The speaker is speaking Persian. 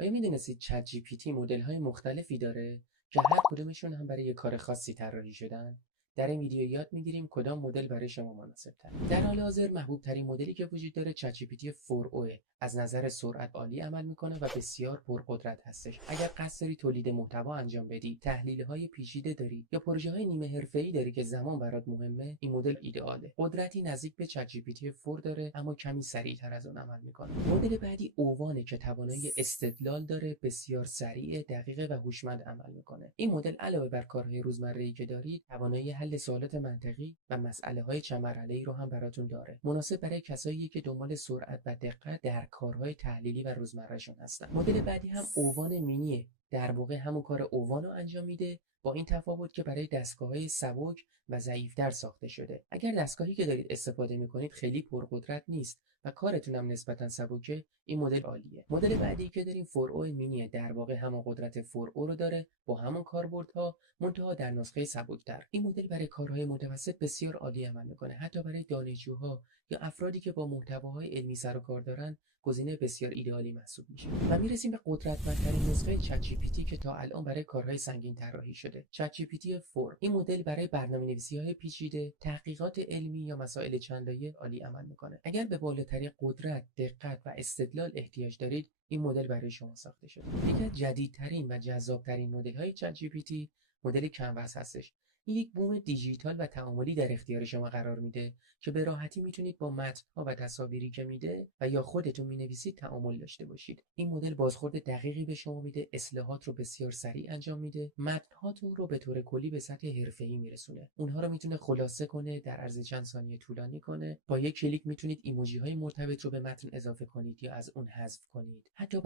آیا میدونستید چت جی پی تی مدل های مختلفی داره که هر کدومشون هم برای یه کار خاصی طراحی شدن؟ در این ویدیو یاد میگیریم کدام مدل برای شما مناسب تره. در حال حاضر محبوب ترین مدلی که وجود داره چت جی پی تی 4o از نظر سرعت عالی عمل میکنه و بسیار پرقدرت هستش. اگر قصد داری تولید محتوا انجام بدی، تحلیل های پیچیده داری یا پروژه های نیمه حرفه‌ای داری که زمان برات مهمه، این مدل ایدئاله. قدرتی نزدیک به چت جی پی تی 4 داره اما کمی سریعتر از اون عمل میکنه. مدل بعدی اووانه که توانایی استدلال داره، بسیار سریع، دقیق و هوشمند عمل میکنه. این مدل علاوه بر کارهای روزمره‌ای که دارید، توانایی حل سوالات منطقی و مسئله‌های چند مرحله‌ای رو هم براتون داره. مناسب برای کسایی که دنبال سرعت و دقت در کارهای تحلیلی و روزمرهشون هستن. مدل بعدی هم اووان مینیه. در واقع همون کار اووان رو انجام میده، با این تفاوت که برای دستگاه‌های سبک و ضعیف‌تر ساخته شده. اگر دستگاهی که دارید استفاده می‌کنید خیلی پرقدرت نیست و کارتون هم نسبتا سبکه، این مدل عالیه. مدل بعدی که داریم 4او مینیه. در واقع همون قدرت 4او رو داره با همون کاربردها، منتها در نسخه سبکتر. این مدل برای کارهای متوسط بسیار عالی عمل میکنه. حتی برای دانشجوها یا افرادی که با محتواهای علمی سر و کار دارن، گزینه بسیار ایدئالی محسوب میشه. و میرسیم به قدرتمندترین نسخه چت جی پی تی که تا الان برای کارهای سنگین طراحی شده، چت جی پی تی 4. این مدل برای برنامه‌نویسی‌های پیچیده، تحقیقات علمی یا مسائل چندلایه عالی عمل میکنه. اگر به بالاترین قدرت، دقت و استدلال احتیاج دارید، این مدل برای شما ساخته شده. یکی از جدیدترین و جذابترین مدل‌های چت جی پی تی مدل کنوس هستش. این یک بوم دیجیتال و تعاملی در اختیار شما قرار میده که به راحتی میتونید با متن‌ها و تصاویری که میده و یا خودتون مینویسید تعامل داشته باشید. این مدل بازخورد دقیقی به شما میده، اصلاحات رو بسیار سریع انجام میده، متن‌هاتون رو به طور کلی به سطح حرفه‌ای میرسونه. اونها رو میتونه خلاصه کنه، در عرض چند ثانیه طولانی کنه. با یک کلیک میتونید ایموجی‌های مرتبط رو به متن اضافه کنید یا از اون حذف کنید. حتی